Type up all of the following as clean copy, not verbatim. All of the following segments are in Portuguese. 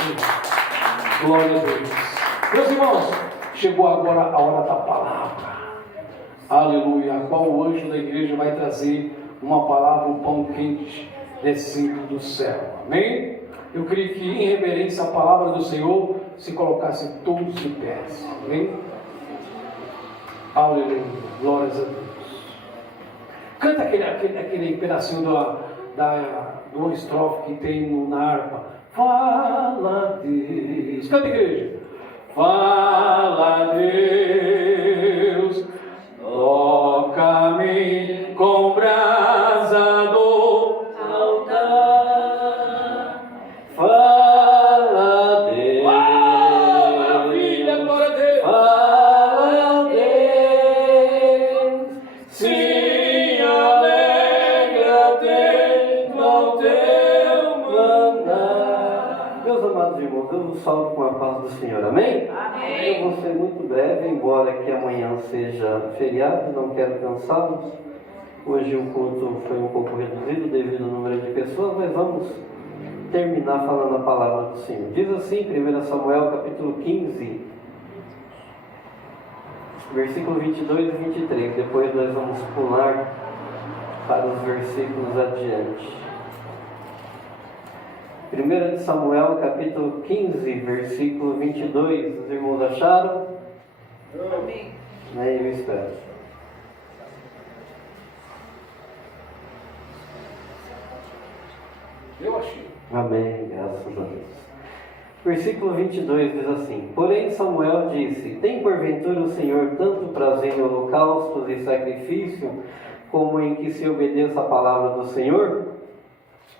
Senhor. Glória a Deus. Meus irmãos, chegou agora a hora da palavra. Aleluia. A qual o anjo da igreja vai trazer uma palavra, um pão quente descido do céu. Amém? Eu queria que, em reverência à palavra do Senhor, se colocassem todos de pé. Amém? Aleluia. Glórias a Deus. Canta aquele pedacinho de uma estrofe que tem na harpa. Fala, Deus. Canta, igreja. Fala, Deus. Toca-me com brasa do altar. Fala, Deus. Maravilha, glória a Deus. Fala, Deus. Se alegra atento ao teu mandar. Meus amados irmãos, eu vos salvo com a paz do Senhor. Amém? Eu vou ser muito breve, embora que amanhã seja feriado, não quero cansá-los. Hoje o culto foi um pouco reduzido devido ao número de pessoas, mas vamos terminar falando a palavra do Senhor. Diz assim, 1 Samuel capítulo 15, versículo 22 e 23. Depois nós vamos pular para os versículos adiante. 1 Samuel capítulo 15, versículo 22. Os irmãos acharam? Amém. Eu espero. Eu achei. Amém, graças a Deus. Versículo 22 diz assim: Porém Samuel disse: Tem porventura o Senhor tanto prazer em holocaustos e sacrifício, como em que se obedeça a palavra do Senhor?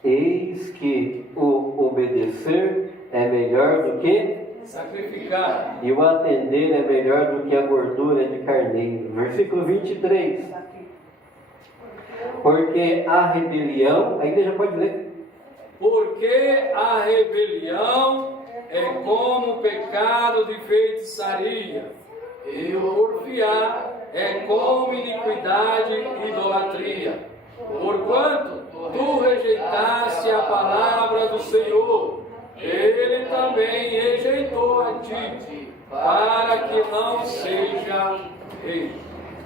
Eis que o obedecer é melhor do que sacrificar, e o atender é melhor do que a gordura de carneiro. Versículo 23. Porque a rebelião, a igreja pode ler. Porque a rebelião é como o pecado de feitiçaria, e o porfiar é como iniquidade e idolatria. Porquanto tu rejeitaste a palavra do Senhor, Ele também rejeitou a ti, para que não seja rei.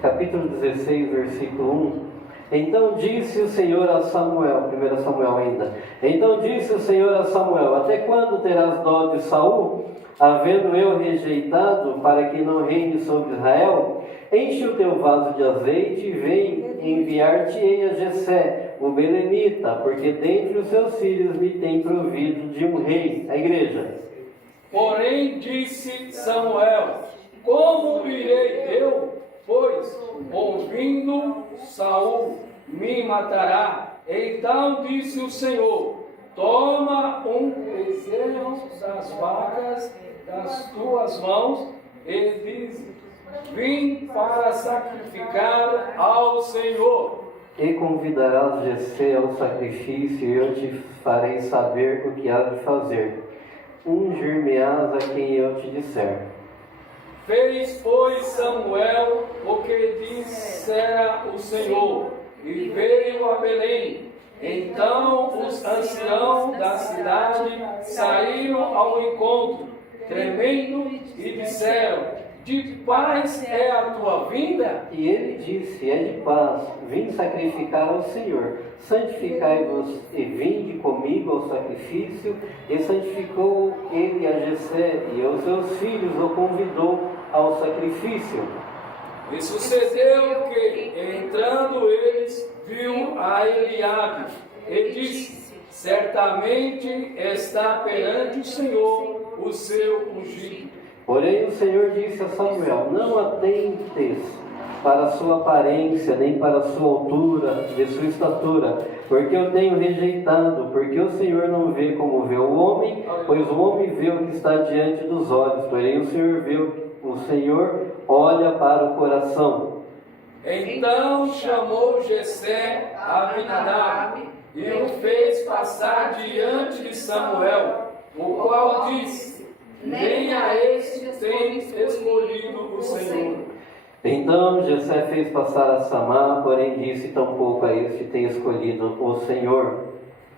Capítulo 16, versículo 1. Então disse o Senhor a Samuel, 1 Samuel ainda. Então disse o Senhor a Samuel: Até quando terás dó de Saul, havendo eu rejeitado, para que não reine sobre Israel? Enche o teu vaso de azeite e vem enviar-te-ei a Jessé, o belemita, porque dentre os seus filhos me tem provido de um rei. A igreja. Porém disse Samuel: Como irei eu? Pois, ouvindo Saul, me matará. Então disse o Senhor: Toma um bezerro das vacas das tuas mãos e diz: Vim para sacrificar ao Senhor. E convidarás Jessé ao sacrifício, e eu te farei saber o que hás de fazer. Ungir-me-ás a quem eu te disser. Fez, pois, Samuel o que dissera o Senhor, e veio a Belém. Então os anciãos da cidade saíram ao encontro, tremendo, e disseram: De paz é a tua vinda? E ele disse: É de paz, vim sacrificar ao Senhor. Santificai-vos e vinde comigo ao sacrifício. E santificou ele a Jessé, e aos seus filhos o convidou ao sacrifício. E sucedeu que, entrando eles, viu a Eliabe, e disse: Certamente está perante o Senhor o seu ungido. Porém o Senhor disse a Samuel: Não atentes para a sua aparência, nem para a sua altura, de sua estatura, porque eu tenho rejeitado, porque o Senhor não vê como vê o homem, pois o homem vê o que está diante dos olhos, porém o Senhor olha para o coração. Então chamou Jessé a Abinadab e o fez passar diante de Samuel, o qual disse: Nem a este tem escolhido o Senhor. Então Jessé fez passar a Samá, porém disse: Tampouco a este tem escolhido o Senhor.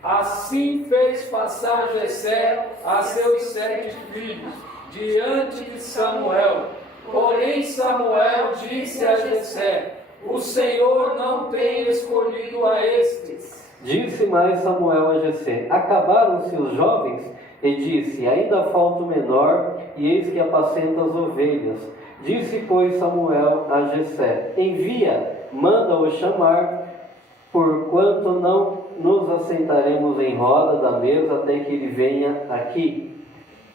Assim fez passar Jessé a seus 7 filhos diante de Samuel. Porém Samuel disse a Jessé: o Senhor não tem escolhido a estes. Disse mais Samuel a Jessé: acabaram-se os jovens? E disse: ainda falta o menor, e eis que apacenta as ovelhas. Disse, pois, Samuel a Jessé: envia, manda-o chamar, porquanto não nos assentaremos em roda da mesa até que ele venha aqui.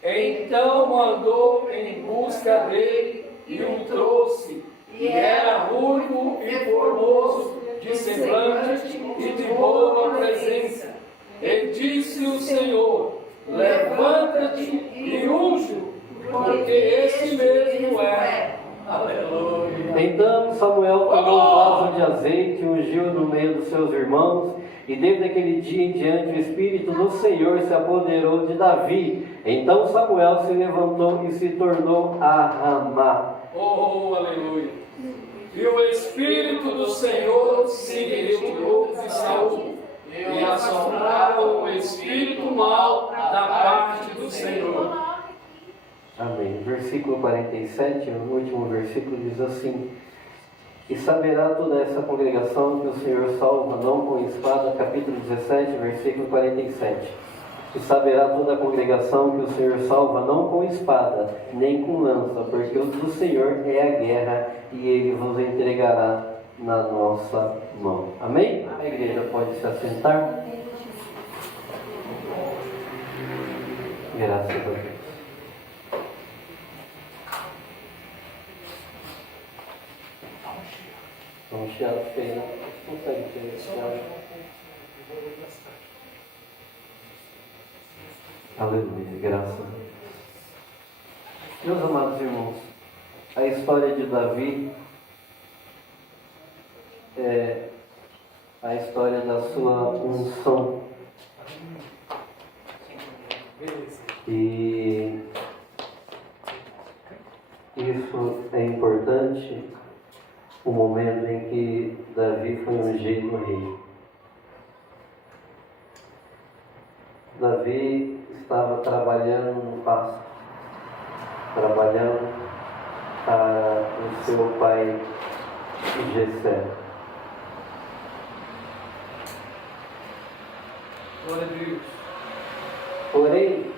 Então mandou em busca dele e o trouxe. E era ruivo e formoso, de semblante e de boa presença. E disse o Senhor: levanta-te e unge-o, porque este mesmo é. Aleluia. Então Samuel tomou um vaso de azeite e ungiu no meio dos seus irmãos, e desde aquele dia em diante o Espírito do Senhor se apoderou de Davi. Então Samuel se levantou e se tornou a Ramá. Oh, aleluia. E o Espírito do Senhor se retirou de Saul, e assombraram o espírito mau da parte do Senhor. Amém. Versículo 47, o último versículo, diz assim: e saberá toda essa congregação que o Senhor salva não com espada, capítulo 17, versículo 47. E saberá toda a congregação que o Senhor salva não com espada, nem com lança, porque o do Senhor é a guerra, e Ele vos entregará na nossa mão. Amém? A igreja pode se assentar. Graças a Deus. Um chiado feio, né? Consegue ter esse chiado? Aleluia, graças a Deus. Meus amados irmãos, a história de Davi é a história da sua unção. E isso é importante, o momento em que Davi foi ungido rei. Davi estava trabalhando no pasto, trabalhando para o seu pai Jessé. Glória a Deus. Porém,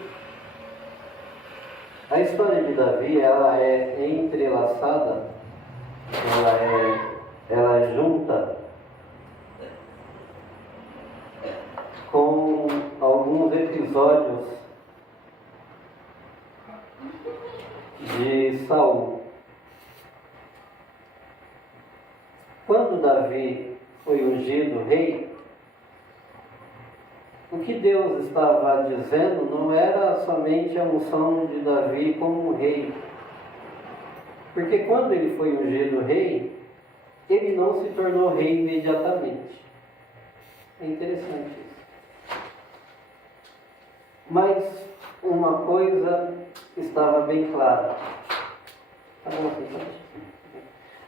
a história de Davi, ela é entrelaçada, ela é junta com alguns episódios de Saul. Quando Davi foi ungido rei, o que Deus estava dizendo não era somente a unção de Davi como rei. Porque quando ele foi ungido rei, ele não se tornou rei imediatamente. É interessante isso. Mas uma coisa estava bem clara.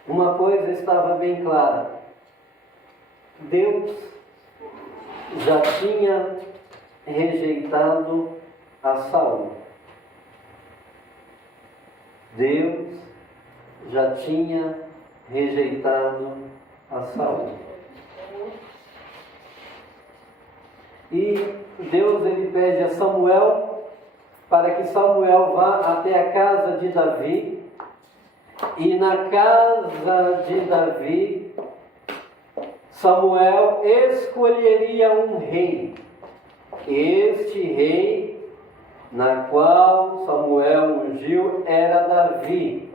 Uma coisa estava bem clara. Deus já tinha rejeitado a Saul. Deus já tinha rejeitado a Saul. E Deus ele pede a Samuel para que Samuel vá até a casa de Davi, e na casa de Davi Samuel escolheria um rei. Este rei na qual Samuel ungiu era Davi.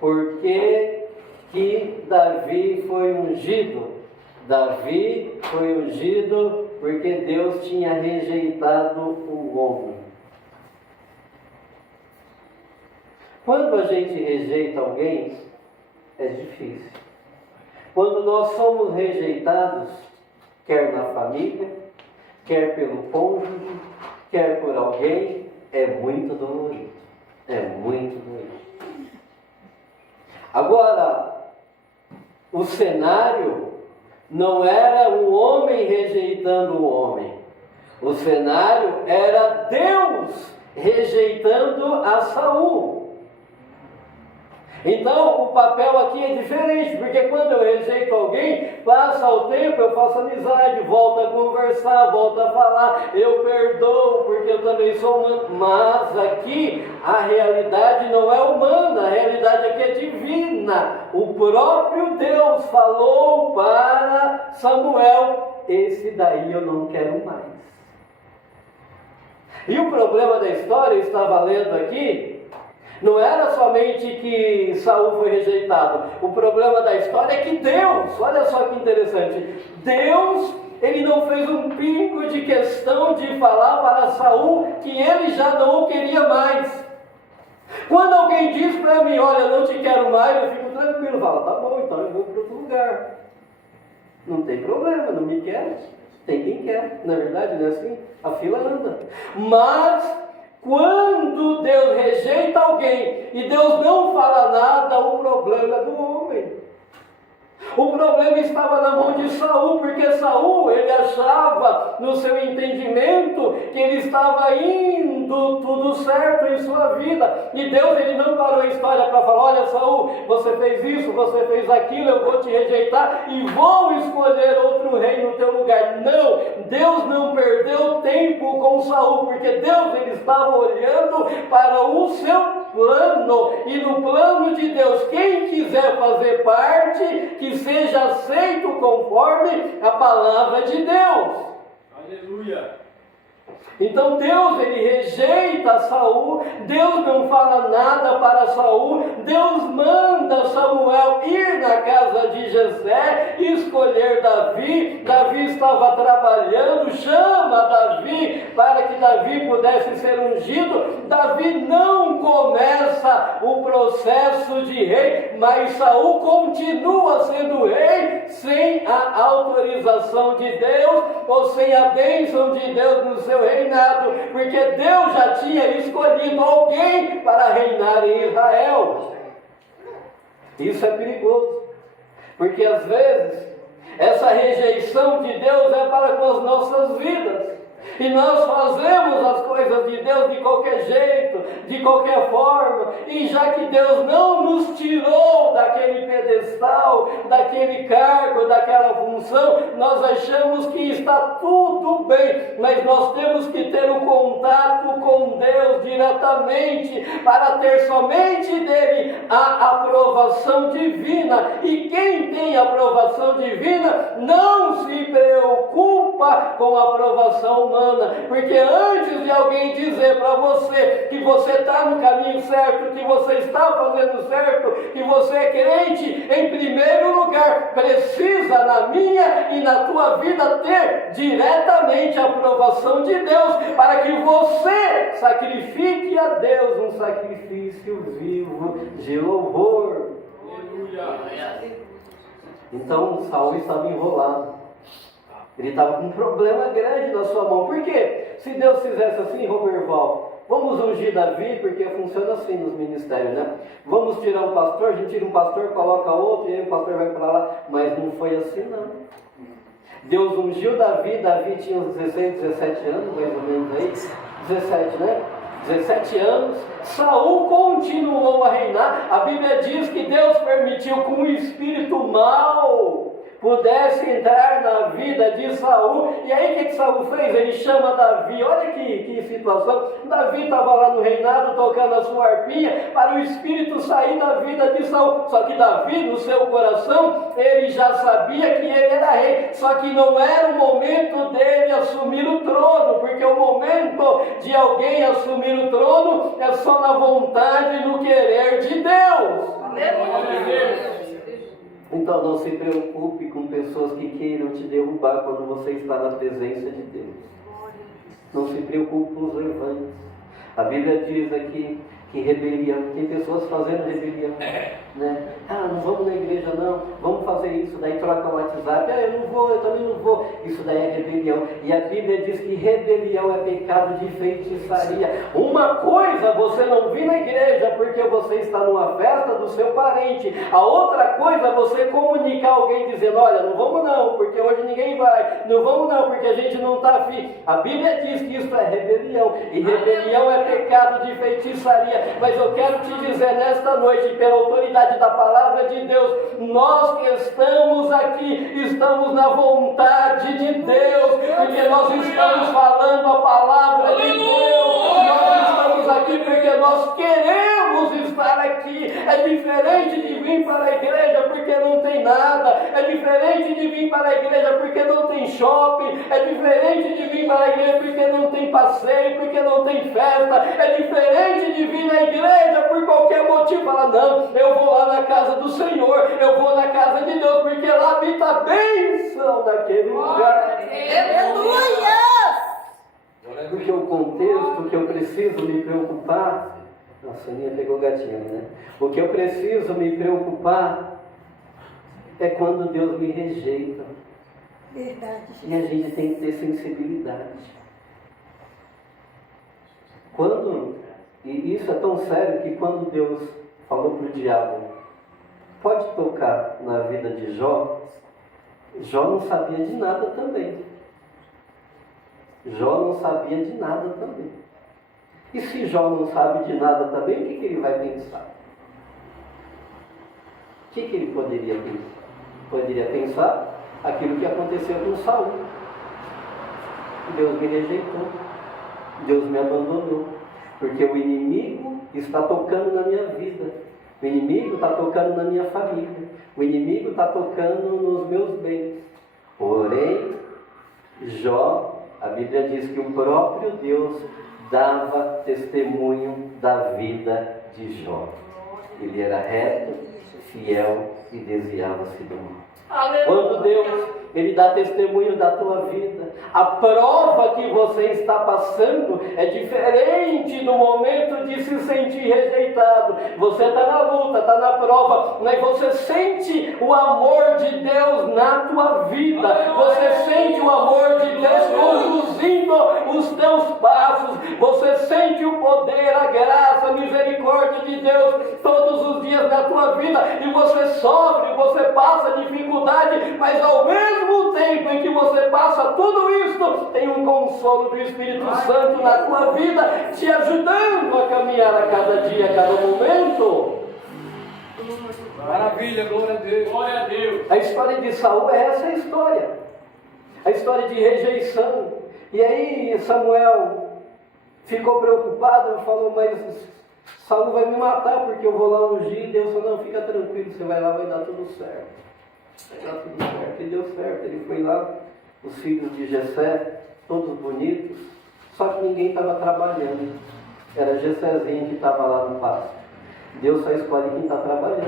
Por que que Davi foi ungido? Davi foi ungido porque Deus tinha rejeitado o homem. Quando a gente rejeita alguém, é difícil. Quando nós somos rejeitados, quer na família, quer pelo cônjuge, quer por alguém, é muito dolorido. É muito dolorido. Agora, o cenário não era um homem rejeitando o homem. O cenário era Deus rejeitando a Saul. Então o papel aqui é diferente, porque quando eu rejeito alguém, passa o tempo, eu faço amizade, volto a conversar, volto a falar, eu perdoo, porque eu também sou humano. Mas aqui a realidade não é humana, a realidade aqui é divina. O próprio Deus falou para Samuel: esse daí eu não quero mais. E o problema da história, estava lendo aqui, não era somente que Saul foi rejeitado. O problema da história é que Deus, olha só que interessante, Deus, ele não fez um pingo de questão de falar para Saul que ele já não o queria mais. Quando alguém diz para mim: olha, eu não te quero mais, eu fico tranquilo, falo: tá bom, então eu vou para outro lugar. Não tem problema, não me quer. Tem quem quer, na verdade, não é assim? A fila anda. Mas quando Deus rejeita alguém e Deus não fala nada, o problema é do homem. O problema estava na mão de Saul, porque Saul, ele achava no seu entendimento que ele estava indo tudo certo em sua vida. E Deus, ele não parou a história para falar: olha, Saul, você fez isso, você fez aquilo, eu vou te rejeitar e vou escolher outro rei no teu lugar. Não, Deus não perdeu tempo com Saul, porque Deus, ele estava olhando para o seu plano, e no plano de Deus, quem quiser fazer parte, que seja aceito conforme a palavra de Deus. Aleluia! Então Deus, ele rejeita Saul, Deus não fala nada para Saul, Deus manda Samuel ir na casa de Jessé e escolher Davi. Davi estava trabalhando, chama Davi para que Davi pudesse ser ungido. Davi não começa o processo de rei, mas Saul continua sendo rei sem a autorização de Deus, ou sem a bênção de Deus no seu reinado, porque Deus já tinha escolhido alguém para reinar em Israel. Isso é perigoso, porque às vezes essa rejeição de Deus é para com as nossas vidas. E nós fazemos as coisas de Deus de qualquer jeito, de qualquer forma. E já que Deus não nos tirou daquele pedestal, daquele cargo, daquela função, nós achamos que está tudo bem. Mas nós temos que ter o contato com Deus diretamente, para ter somente dele a aprovação divina. E quem tem aprovação divina não se preocupa com a aprovação humana. Porque antes de alguém dizer para você que você está no caminho certo, que você está fazendo certo, que você é crente, em primeiro lugar, precisa na minha e na tua vida ter diretamente a aprovação de Deus, para que você sacrifique a Deus um sacrifício vivo de louvor. Aleluia! Então Saul estava enrolado. Ele estava com um problema grande na sua mão. Por quê? Se Deus fizesse assim, Roberval, vamos ungir Davi, porque funciona assim nos ministérios, né? Vamos tirar um pastor, a gente tira um pastor, coloca outro, e aí o pastor vai para lá. Mas não foi assim, não. Deus ungiu Davi, Davi tinha uns 16, 17 anos, mais ou menos aí. 17, né? 17 anos, Saul continuou a reinar. A Bíblia diz que Deus permitiu que um espírito mau pudesse entrar na vida de Saul. E aí o que Saul fez? Ele chama Davi. Olha que situação. Davi estava lá no reinado tocando a sua arpinha para o espírito sair da vida de Saul. Só que Davi, no seu coração, ele já sabia que ele era rei. Só que não era o momento dele assumir o trono, porque o momento de alguém assumir o trono é só na vontade e no querer de Deus. Aleluia! Então não se preocupe com pessoas que queiram te derrubar quando você está na presença de Deus. Não se preocupe com os levantes. A Bíblia diz aqui que rebelião, tem pessoas fazendo rebelião. né? Ah, não vamos na igreja não, vamos fazer isso, daí troca o WhatsApp, ah, eu não vou, eu também não vou. Isso daí é rebelião. E a Bíblia diz que rebelião é pecado de feitiçaria. Uma coisa você não vir na igreja porque você está numa festa do seu parente. A outra coisa é você comunicar alguém dizendo, olha, não vamos não, porque hoje ninguém vai. Não vamos não, porque a gente não está afim. A Bíblia diz que isso é rebelião. E rebelião é pecado de feitiçaria. Mas eu quero te dizer nesta noite, pela autoridade da palavra de Deus, nós que estamos aqui, estamos na vontade de Deus, porque nós estamos falando a palavra de Deus. Nós estamos aqui porque nós queremos estar aqui. É diferente de vir para a igreja porque não tem nada. É diferente de vir para a igreja porque não tem shopping. É diferente de vir para a igreja porque não tem passeio, porque não tem festa. É diferente de vir na igreja por qualquer motivo. Fala, não, eu vou lá na casa do Senhor, eu vou na casa de Deus, porque lá habita a bênção daquele lugar. Aleluia! Porque o contexto que eu preciso me preocupar, nossa, a minha pegou gatinho, né? O que eu preciso me preocupar é quando Deus me rejeita. Verdade. E a gente tem que ter sensibilidade. E isso é tão sério que quando Deus falou para o diabo, pode tocar na vida de Jó, Jó não sabia de nada também. Jó não sabia de nada também. E se Jó não sabe de nada também, o que ele vai pensar? O que ele poderia pensar? Poderia pensar aquilo que aconteceu com Saul. Deus me rejeitou. Deus me abandonou. Porque o inimigo está tocando na minha vida. O inimigo está tocando na minha família. O inimigo está tocando nos meus bens. Porém, Jó, a Bíblia diz que o próprio Deus dava testemunho da vida de Jó. Ele era reto, fiel e desviava-se do mal. Quando Deus, Ele dá testemunho da tua vida, a prova que você está passando é diferente do momento de se sentir rejeitado. Você está na luta, está na prova, mas você sente o amor de Deus na tua vida. Você sente o amor de Deus conduzindo os teus passos. Você sente o poder, a graça, a misericórdia de Deus todos os dias na tua vida. E você sofre, você passa dificuldade, mas ao mesmo tempo em que você passa tudo isso, tem um consolo do Espírito Santo na tua vida, te ajudando a caminhar a cada dia, a cada momento. Maravilha, glória a Deus. Glória a Deus. A história de Saul é essa história. A história de rejeição. E aí Samuel ficou preocupado e falou, mas Saul vai me matar porque eu vou lá ungir. Deus falou, não, fica tranquilo, você vai lá, vai dar tudo certo. Vai dar tudo certo. E deu certo. Ele foi lá, os filhos de Jessé, todos bonitos, só que ninguém estava trabalhando. Era Jessézinho que estava lá no pasto. Deus só escolhe quem está trabalhando.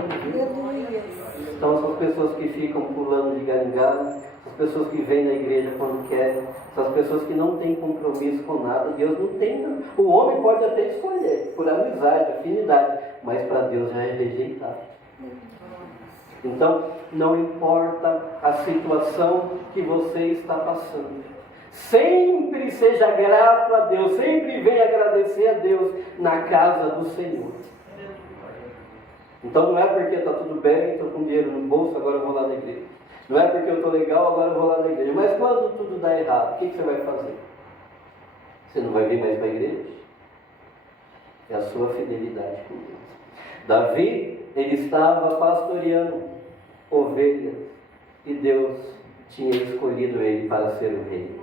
Então são as pessoas que ficam pulando de galho em galho, as pessoas que vêm na igreja quando querem, são as pessoas que não têm compromisso com nada. Deus não tem. O homem pode até escolher, por amizade, afinidade, mas para Deus já é rejeitado. Então, não importa a situação que você está passando, sempre seja grato a Deus, sempre venha agradecer a Deus na casa do Senhor. Então não é porque está tudo bem, estou com dinheiro no bolso, agora eu vou lá na igreja. Não é porque eu estou legal, agora eu vou lá na igreja. Mas quando tudo dá errado, o que você vai fazer? Você não vai vir mais para a igreja? É a sua fidelidade com Deus. Davi, ele estava pastoreando ovelhas e Deus tinha escolhido ele para ser o rei.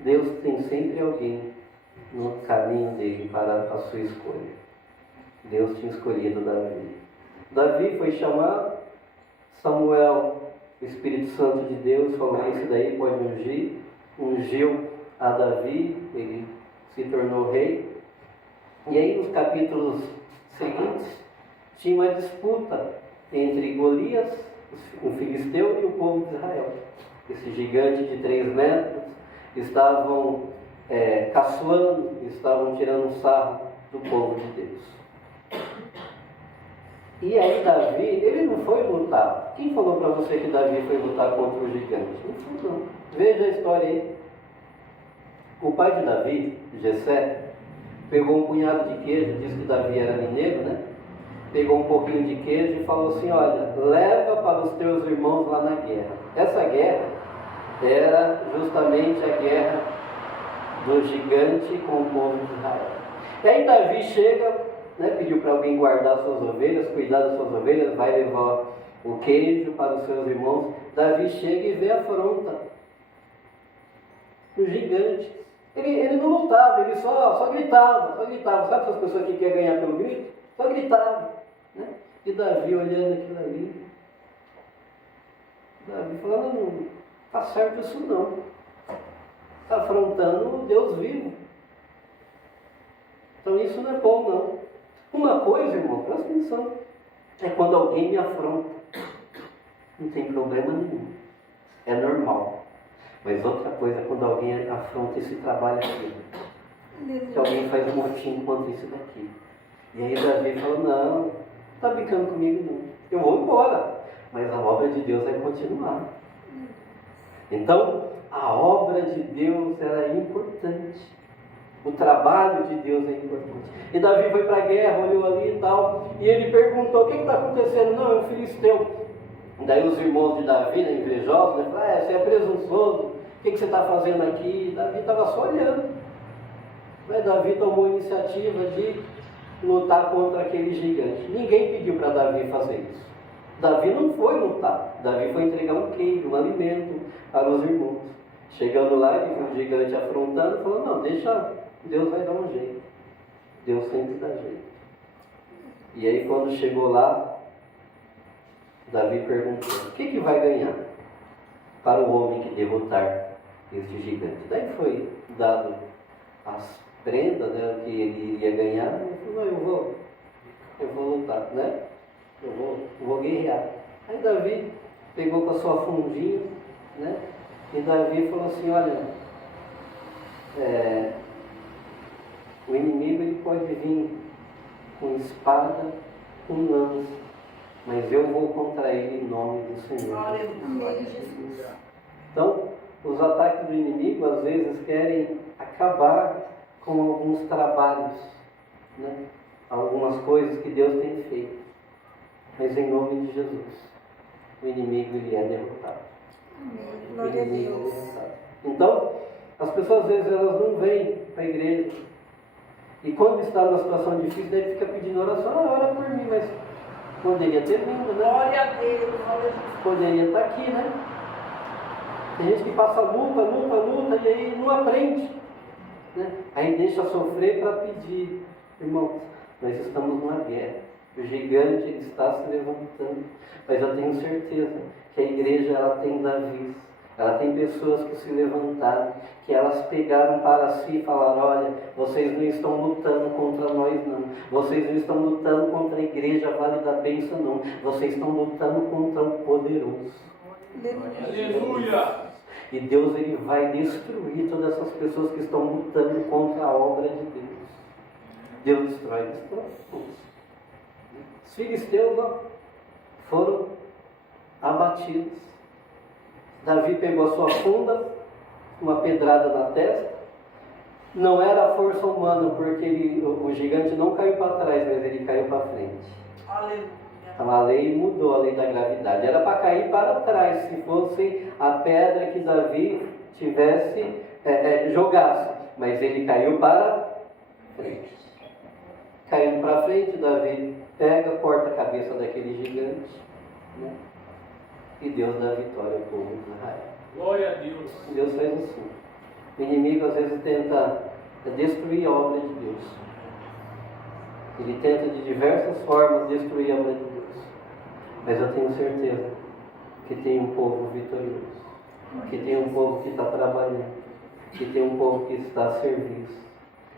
Deus tem sempre alguém no caminho dele para a sua escolha. Deus tinha escolhido Davi. Davi foi chamado, Samuel, o Espírito Santo de Deus, falou, esse daí pode ungir, ungiu a Davi, ele se tornou rei. E aí nos capítulos seguintes, tinha uma disputa entre Golias, o filisteu, e o povo de Israel. Esse gigante de 3 metros, estavam caçoando, estavam tirando um sarro do povo de Deus. E aí Davi, ele não foi lutar. Quem falou para você que Davi foi lutar contra o gigante? Não foi não. Veja a história aí. O pai de Davi, Jessé, pegou um punhado de queijo, disse que Davi era mineiro, né? Pegou um pouquinho de queijo e falou assim, olha, leva para os teus irmãos lá na guerra. Essa guerra era justamente a guerra do gigante com o povo de Israel. E aí Davi chega, né, pediu para alguém guardar suas ovelhas, cuidar das suas ovelhas, vai levar o queijo para os seus irmãos. Davi chega e vê a afronta. O gigante. Ele não lutava, ele só gritava. Sabe essas pessoas que querem ganhar pelo grito? Só gritava. Né? E Davi olhando aquilo ali. Davi falando, não está certo isso não. Está afrontando o Deus vivo. Então isso não é bom não. Uma coisa, irmão, presta atenção. É quando alguém me afronta. Não tem problema nenhum. É normal. Mas outra coisa é quando alguém afronta esse trabalho aqui. Que alguém faz um motim contra isso daqui. E aí Davi falou, não está brincando comigo não. Eu vou embora. Mas a obra de Deus vai continuar. Então, a obra de Deus era importante. O trabalho de Deus é importante. E Davi foi para a guerra, olhou ali e tal. E ele perguntou, o que está acontecendo? Não, é um filisteu. Daí os irmãos de Davi, né, invejosos, né, falaram, você é presunçoso, o que você está fazendo aqui? Davi estava só olhando. Mas Davi tomou a iniciativa de lutar contra aquele gigante. Ninguém pediu para Davi fazer isso. Davi não foi lutar. Davi foi entregar um queijo, um alimento para os irmãos. Chegando lá, ele viu o gigante afrontando, falou, não, deixa, Deus vai dar um jeito. Deus sempre dá jeito. E aí quando chegou lá, Davi perguntou, o que vai ganhar para o homem que derrotar este gigante? Daí foi dado as prendas, né, que ele iria ganhar. Ele falou, não, eu vou lutar, né? Eu vou guerrear. Aí Davi pegou com a sua fundinha, né? E Davi falou assim, olha, o inimigo ele pode vir com espada, com lança, mas eu vou contra ele em nome do Senhor. Então, os ataques do inimigo às vezes querem acabar com alguns trabalhos, né? Algumas coisas que Deus tem feito. Mas em nome de Jesus, o inimigo ele é derrotado. Glória a Deus. Então, as pessoas às vezes elas não vêm para a igreja. E quando está numa situação difícil, daí fica pedindo oração, ora por mim, mas poderia ter vindo, né? Glória a Deus. Poderia estar aqui, né? Tem gente que passa luta, e aí não aprende. Né? Aí deixa sofrer para pedir. Irmãos, nós estamos numa guerra. O gigante ele está se levantando. Mas eu tenho certeza que a igreja ela tem Davi. Ela tem pessoas que se levantaram, que elas pegaram para si e falaram, olha, vocês não estão lutando contra nós não. Vocês não estão lutando contra a igreja Vale da Bênção não. Vocês estão lutando contra o poderoso. Aleluia! E Deus ele vai destruir todas essas pessoas que estão lutando contra a obra de Deus. Deus destrói todos. Os filisteus foram abatidos. Davi pegou a sua funda, uma pedrada na testa. Não era a força humana, porque o gigante não caiu para trás, mas ele caiu para frente. Aleluia. Então a lei mudou, a lei da gravidade. Era para cair para trás, se fosse a pedra que Davi jogasse. Mas ele caiu para frente. Caindo para frente, Davi pega, corta a cabeça daquele gigante, né? E Deus dá vitória ao povo de Israel. Glória a Deus. Deus faz assim. O inimigo às vezes tenta destruir a obra de Deus. Ele tenta de diversas formas destruir a obra de Deus. Mas eu tenho certeza que tem um povo vitorioso. Que tem um povo que está trabalhando. Que tem um povo que está a serviço.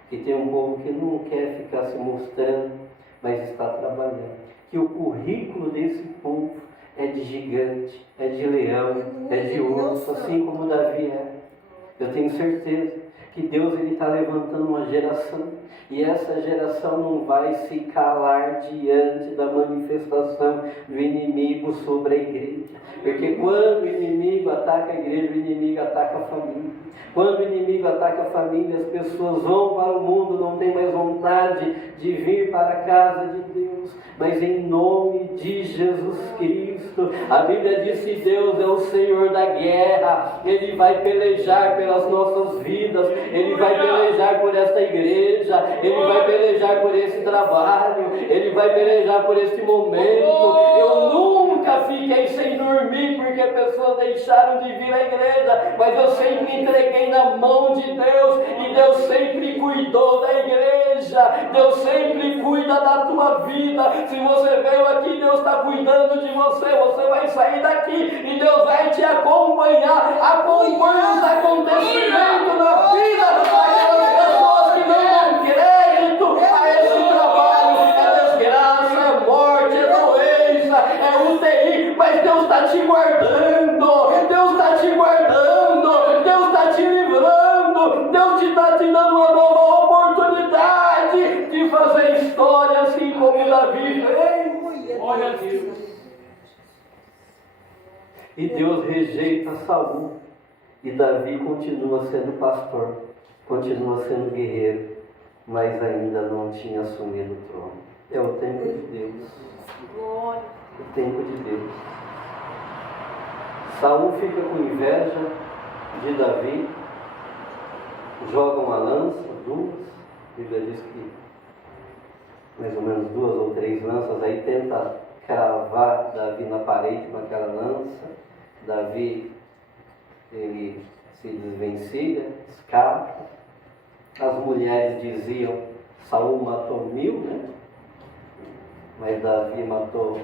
Que tem um povo que não quer ficar se mostrando, mas está trabalhando. Que o currículo desse povo é de gigante, é de leão, é de urso, assim como Davi é. Eu tenho certeza que Deus está levantando uma geração E essa geração não vai se calar diante da manifestação do inimigo sobre a igreja. Porque quando o inimigo ataca a igreja, o inimigo ataca a família. Quando o inimigo ataca a família, as pessoas vão para o mundo, não tem mais vontade de vir para a casa de Deus. Mas em nome de Jesus Cristo, a Bíblia diz que Deus é o Senhor da guerra. Ele vai pelejar pelas nossas vidas, Ele vai pelejar por esta igreja, Ele vai pelejar por esse trabalho, Ele vai pelejar por este momento. Eu nunca fiquei sem dormir porque pessoas deixaram de vir à igreja, mas eu sempre entreguei na mão de Deus, e Deus sempre cuidou da igreja. Deus sempre cuida da tua vida. Se você veio aqui, Deus está cuidando de você. Você vai sair daqui e Deus vai te acompanhar. Acompanha os acontecimentos na vida daquelas pessoas que não dão crédito a esse trabalho. É desgraça, é morte, é doença, é UTI, mas Deus está te guardando. Deus está te guardando. Deus está te livrando. Deus está te dando uma nova oportunidade de fazer história assim como Davi fez. Olha a Deus. E Deus rejeita Saul. E Davi continua sendo pastor, continua sendo guerreiro, mas ainda não tinha assumido o trono. É o tempo de Deus. O tempo de Deus. Saul fica com inveja de Davi, joga uma lança, duas, a Bíblia diz que mais ou menos 2 ou 3 lanças, aí tenta cravar Davi na parede com aquela lança. Davi, ele se desvencilha, escapa. As mulheres diziam, Saul matou 1000, né? Mas Davi matou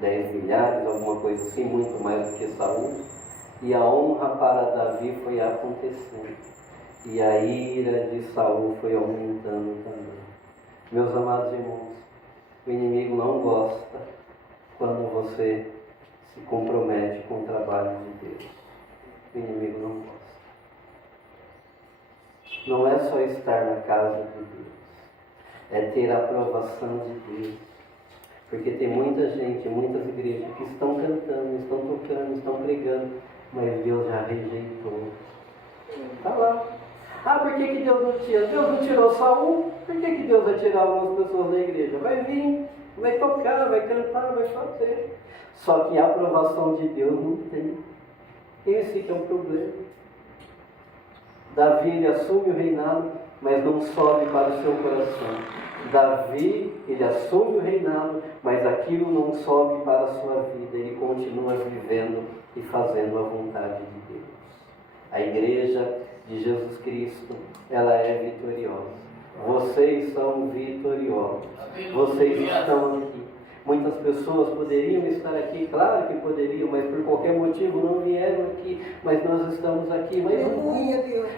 10 milhares, alguma coisa assim, muito mais do que Saul. E a honra para Davi foi acontecendo. E a ira de Saul foi aumentando também. Meus amados irmãos, o inimigo não gosta quando você se compromete com o trabalho de Deus. O inimigo não gosta. Não é só estar na casa de Deus, é ter a aprovação de Deus. Porque tem muita gente, muitas igrejas que estão cantando, estão tocando, estão pregando, mas Deus já rejeitou. Está lá. Ah, por que Deus não tira? Deus não tirou Saul? Por que Deus vai tirar algumas pessoas da igreja? Vai vir, vai tocar, vai cantar, vai fazer. Só que a aprovação de Deus não tem. Esse que é o problema. Davi, ele assume o reinado, mas não sobe para o seu coração. Davi, ele assume o reinado, mas aquilo não sobe para a sua vida. Ele continua vivendo e fazendo a vontade de Deus. A igreja de Jesus Cristo, ela é vitoriosa. Vocês são vitoriosos. Vocês estão aqui. Muitas pessoas poderiam estar aqui, claro que poderiam, mas por qualquer motivo não vieram aqui. Mas nós estamos aqui,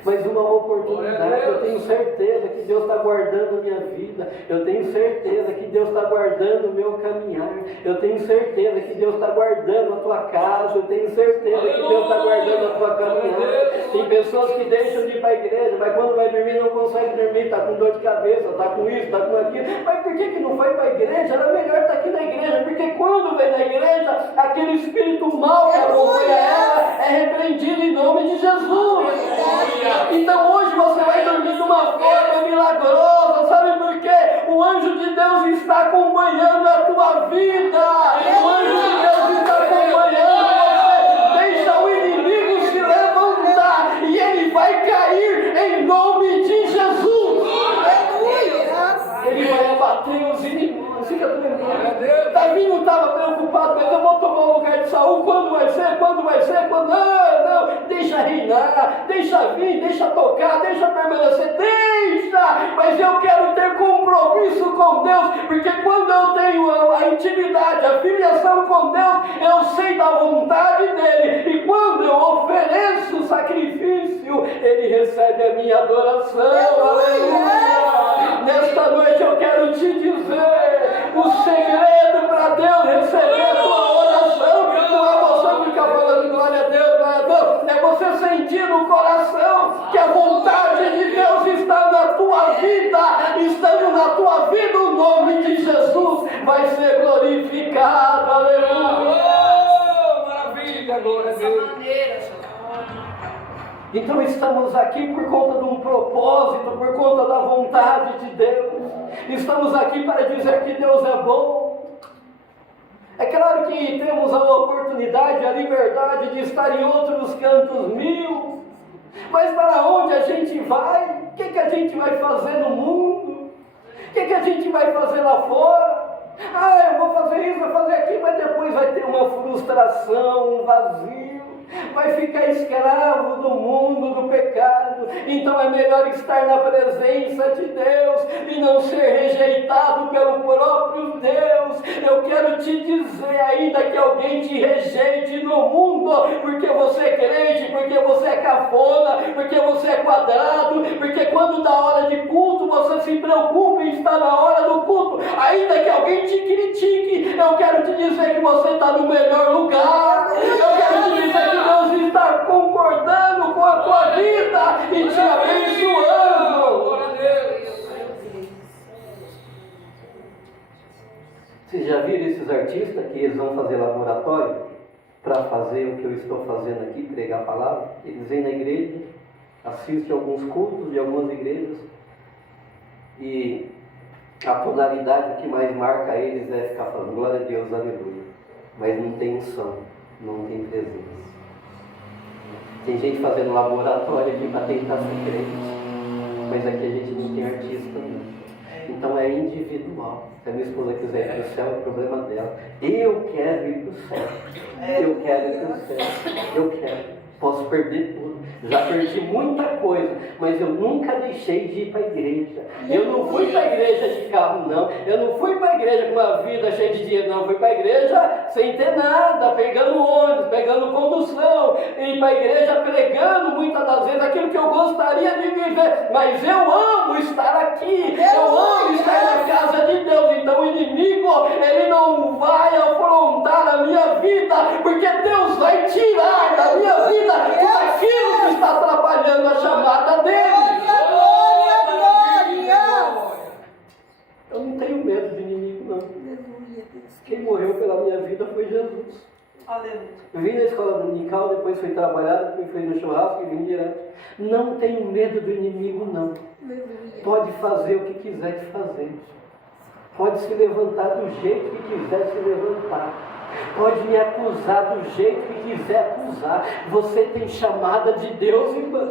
mais uma oportunidade. Eu tenho certeza que Deus está guardando a minha vida. Eu tenho certeza que Deus está guardando o meu caminhar. Eu tenho certeza que Deus está guardando a tua casa. Eu tenho certeza que Deus está guardando a tua caminhada. Tem pessoas que deixam de ir para a igreja, mas quando vai dormir não consegue dormir, está com dor de cabeça, está com isso, está com aquilo. Mas por que não foi para a igreja? Era melhor estar aqui na igreja, porque quando vem na igreja, aquele espírito mau que acompanha ela é repreendido em nome de Jesus. Então hoje você vai dormir de uma forma milagrosa, sabe por quê? O anjo de Deus está acompanhando a tua vida. O anjo de Deus está acompanhando você. Deixa o inimigo se levantar e ele vai cair em nome de Jesus. Ele vai abater os inimigos. Fica tranquilo. Davi não estava preocupado, mas eu vou tomar o lugar de Saul. Quando vai ser? Quando vai ser? Quando? Não. Deixa reinar, deixa vir, deixa tocar, deixa permanecer, deixa. Mas eu quero ter compromisso com Deus, porque quando eu tenho a intimidade, a filiação com Deus, eu sei da vontade dEle. E quando eu ofereço sacrifício, Ele recebe a minha adoração. Aleluia. Nesta noite eu quero te dizer, o segredo para Deus receber a tua oração não é você ficar falando glória a Deus, é você sentir no coração que a vontade de Deus está na tua vida. vai ser glorificado. Aleluia! Oh, maravilha, glória a Dessa Deus. maneira, Senhor. Então estamos aqui por conta de um propósito, por conta da vontade de Deus. Estamos aqui para dizer que Deus é bom. É claro que temos a oportunidade, a liberdade de estar em outros cantos mil. Mas para onde a gente vai? O que a gente vai fazer no mundo? O que a gente vai fazer lá fora? Ah, eu vou fazer isso, vou fazer aquilo, mas depois vai ter uma frustração, um vazio. Vai ficar escravo do mundo, do pecado. Então é melhor estar na presença de Deus e não ser rejeitado pelo próprio Deus. Eu quero te dizer, ainda que alguém te rejeite no mundo, porque você é crente, porque você é cafona, porque você é quadrado, porque quando dá hora de culto, você se preocupa em estar na hora do culto, ainda que alguém te critique, eu quero te dizer que você está no melhor lugar. Eu quero te dizer que Deus está concordando com a tua vida e te abençoando. Glória a Deus. Vocês já viram esses artistas que eles vão fazer laboratório para fazer o que eu estou fazendo aqui, pregar a palavra? Eles vêm na igreja, assistem alguns cultos de algumas igrejas e a tonalidade que mais marca eles é ficar falando glória a Deus, aleluia, mas não tem unção, não tem presença. Tem gente fazendo laboratório aqui para tentar ser crente, mas aqui a gente não tem artista, não. Então é individual. Se a minha esposa quiser ir para o céu, é o problema dela. Eu quero ir para o céu. Eu quero ir para o céu. Eu quero. Posso perder tudo. Já perdi muita coisa, mas eu nunca deixei de ir para a igreja. Eu não fui para a igreja de carro, não. Eu não fui para a igreja com uma vida cheia de dinheiro, não. Eu fui para a igreja sem ter nada, pegando ônibus, pegando condução, e para a igreja pregando muitas das vezes aquilo que eu gostaria de viver. Mas eu amo estar aqui. Eu amo estar na casa de Deus. Então o inimigo, ele não vai afrontar a minha vida, porque Deus vai tirar da minha vida tudo aquilo que está atrapalhando a chamada dele. Eu não tenho medo de inimigo, não. Quem morreu pela minha vida foi Jesus. Aleluia. Eu vim na escola dominical, depois fui trabalhar, depois fui no churrasco e vim direto. Não tenho medo do inimigo, não. Pode fazer o que quiser fazer. Pode se levantar do jeito que quiser se levantar. Pode me acusar do jeito que quiser acusar. Você tem chamada de Deus, irmão.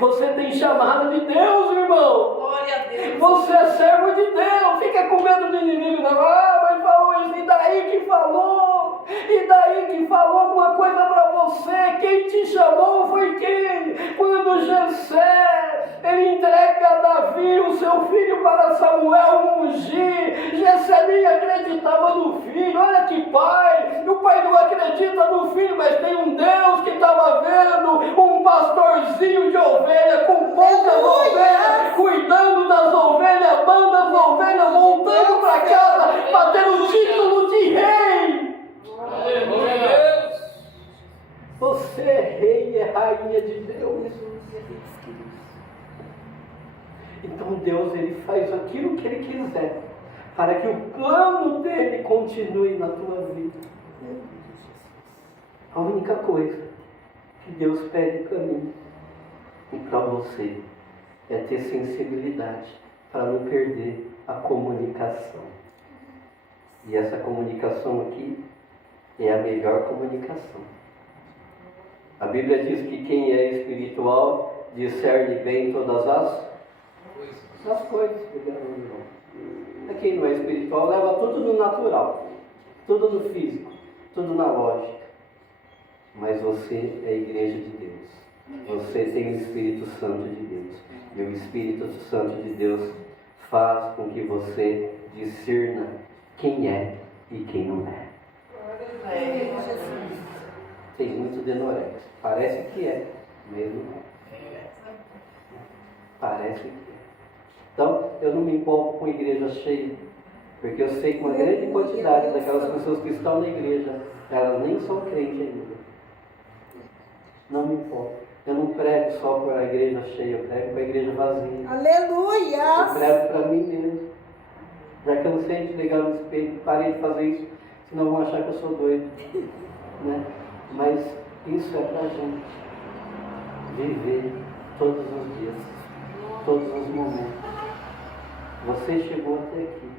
Você tem chamada de Deus, irmão. Glória a Deus. Você é servo de Deus. Fica com medo do inimigo, não. Ah, mas falou isso. E daí que falou? E daí que falou alguma coisa para você? Quem te chamou foi quem? Quando Jessé, ele entrega a Davi, o seu filho, para Samuel ungir. Jessé nem acreditava no filho. Olha que pai. O pai não acredita no filho, mas tem um Deus que estava vendo um pastorzinho de ovelha com poucas ovelhas, cuidando das ovelhas, manda as ovelhas voltando para casa para ter o título de rei. Glória a Deus. Você é rei e é rainha de Deus. Então Deus, ele faz aquilo que ele quiser para que o plano dele continue na tua vida. A única coisa que Deus pede para mim e para você é ter sensibilidade para não perder a comunicação. E essa comunicação aqui é a melhor comunicação. A Bíblia diz que quem é espiritual discerne bem todas as coisas. Quem não é espiritual leva tudo no natural, tudo no físico, tudo na lógica. Mas você é a igreja de Deus. Você tem o Espírito Santo de Deus. E o Espírito Santo de Deus faz com que você discerna quem é e quem não é. Tem muito denorex. Parece que é, mas não é. Parece que é. Então, eu não me importo com a igreja cheia, porque eu sei que uma grande quantidade daquelas pessoas que estão na igreja, elas nem são crentes ainda. Não me importa. Eu não prego só para a igreja cheia, eu prego para a igreja vazia. Aleluia! Eu prego para mim mesmo. Já cansei de ligar no espelho, parei de fazer isso, senão vão achar que eu sou doido. Né? Mas isso é para a gente viver todos os dias, todos os momentos. Você chegou até aqui,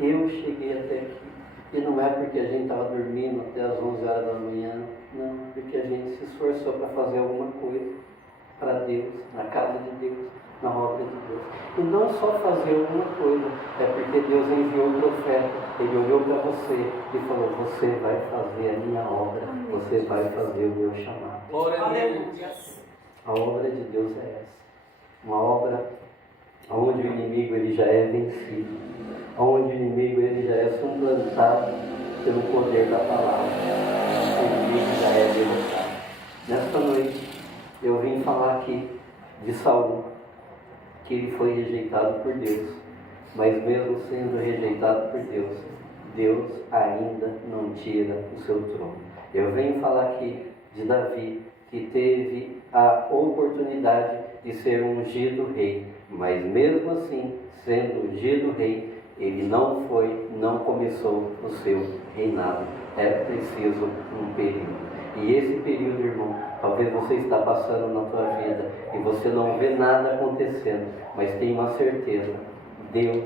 eu cheguei até aqui. E não é porque a gente estava dormindo até as 11 horas da manhã, não, porque a gente se esforçou para fazer alguma coisa para Deus, na casa de Deus, na obra de Deus. E não só fazer alguma coisa, é porque Deus enviou o profeta, ele olhou para você e falou: você vai fazer a minha obra, você vai fazer o meu chamado. Glória a Deus. A obra de Deus é essa, uma obra onde o inimigo ele já é vencido, onde o inimigo ele já é suplantado pelo poder da palavra, o inimigo já é derrotado. Nesta noite eu vim falar aqui de Saul, que ele foi rejeitado por Deus, mas mesmo sendo rejeitado por Deus, Deus ainda não tira o seu trono. Eu venho falar aqui de Davi, que teve a oportunidade de ser ungido rei, mas mesmo assim, sendo ungido rei, ele não começou o seu reinado. É preciso um período. E esse período, irmão, talvez você está passando na tua vida e você não vê nada acontecendo, mas tem uma certeza: Deus,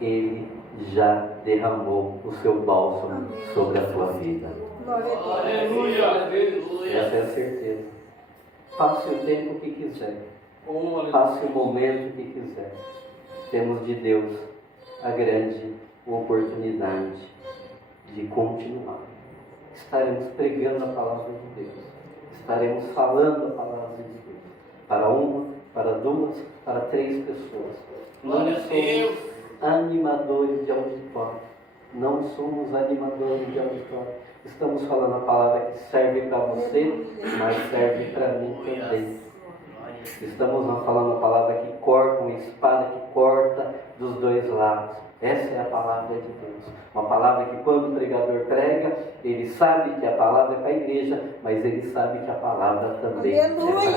ele já derramou o seu bálsamo sobre a tua vida. Aleluia. Essa é a certeza. Passe o tempo que quiser, passe o momento que quiser. Temos de Deus a grande oportunidade de continuar. Estaremos pregando a palavra de Deus, estaremos falando a palavra de Deus, para uma, para duas, para 3 pessoas. Não somos animadores de auditório, não somos animadores de auditório. Estamos falando a palavra que serve para você, mas serve para mim também. Estamos falando a palavra que corta, uma espada que corta dos 2 lados. Essa é a palavra de Deus. Uma palavra que quando o pregador prega, ele sabe que a palavra é para a igreja, mas ele sabe que a palavra também é para ele.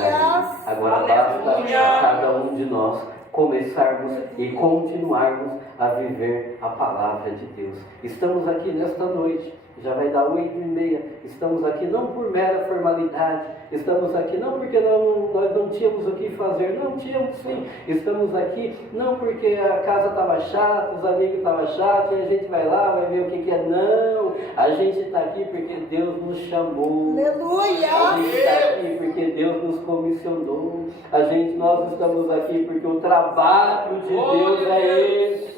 Agora basta a cada um de nós começarmos e continuarmos a viver a palavra de Deus. Estamos aqui nesta noite, já vai dar 8h30, estamos aqui não por mera formalidade, estamos aqui não porque nós não tínhamos o que fazer, não tínhamos sim, estamos aqui não porque a casa estava chata, os amigos estavam chatos, e a gente vai lá, vai ver o que é, não, a gente está aqui porque Deus nos chamou, Aleluia! A gente está aqui porque Deus nos comissionou, nós estamos aqui porque o trabalho de Deus é esse,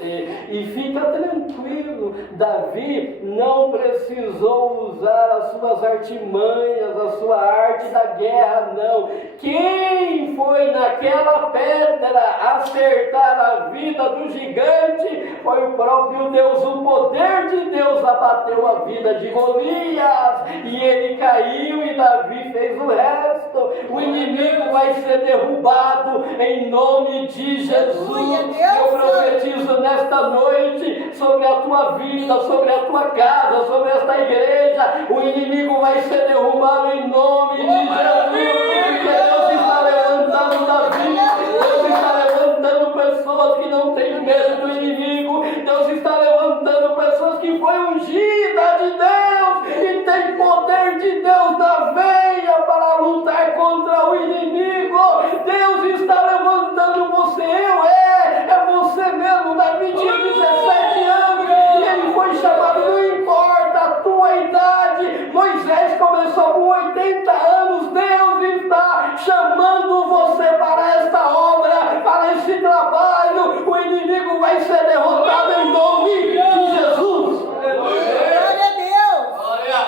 e fica tranquilo, Davi não precisou usar as suas artimanhas, a sua arte da guerra, não. Quem foi naquela pedra acertar a vida do gigante foi o próprio Deus. O poder de Deus abateu a vida de Golias e ele caiu e Davi fez o resto. O inimigo vai ser derrubado em nome de Jesus. Eu profetizo nesta noite sobre a tua vida, sobre a tua casa, sobre esta igreja. O inimigo vai ser derrubado em nome de Jesus, porque Deus está levantando Davi, Deus está levantando pessoas que não têm medo do inimigo, Deus está levantando pessoas que foi ungida de Deus e tem poder de Deus na veia para lutar contra o inimigo. Deus está levantando você, é você mesmo. Davi tinha 17 anos e ele foi chamado, não importa a tua idade. Moisés começou com 80 anos, Deus está chamando você para esta obra, para esse trabalho. O inimigo vai ser derrotado em nome de Jesus. Glória a Deus! Glória!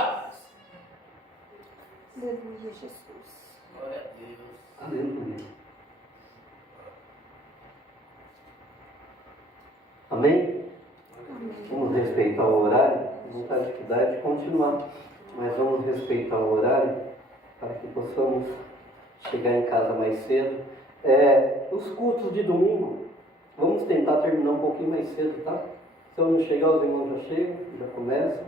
Aleluia, Jesus. Glória a Deus. Aleluia. Amém? Vamos respeitar o horário. Vontade que dá é de continuar, mas vamos respeitar o horário para que possamos chegar em casa mais cedo. Os cultos de domingo, vamos tentar terminar um pouquinho mais cedo, tá? Se eu não chegar, os irmãos já chegam, já começam.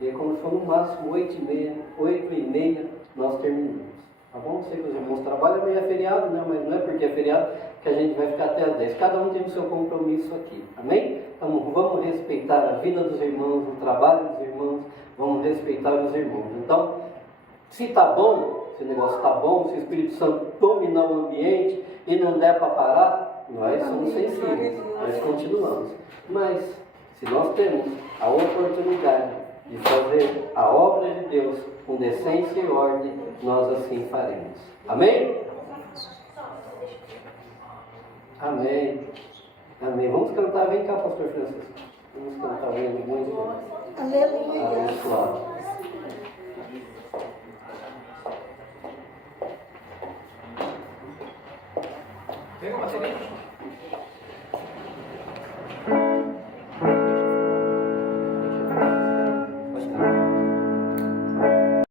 E aí, quando for no máximo 8h30, nós terminamos. Tá bom? Sei que os irmãos trabalham, amanhã é feriado, né? Mas não é porque é feriado que a gente vai ficar até às 10. Cada um tem o seu compromisso aqui, amém? Então vamos respeitar a vida dos irmãos, o trabalho dos irmãos, vamos respeitar os irmãos. Então, se está bom, se o negócio está bom, se o Espírito Santo dominar o ambiente e não der para parar, nós somos sensíveis, nós continuamos. Mas, se nós temos a oportunidade de fazer a obra de Deus com decência e ordem, nós assim faremos. Amém? Amém. Amém. Vamos cantar, vem cá, pastor Francisco. Vamos cantar, vem muito. Aleluia. Abençoado. Pega a bateria.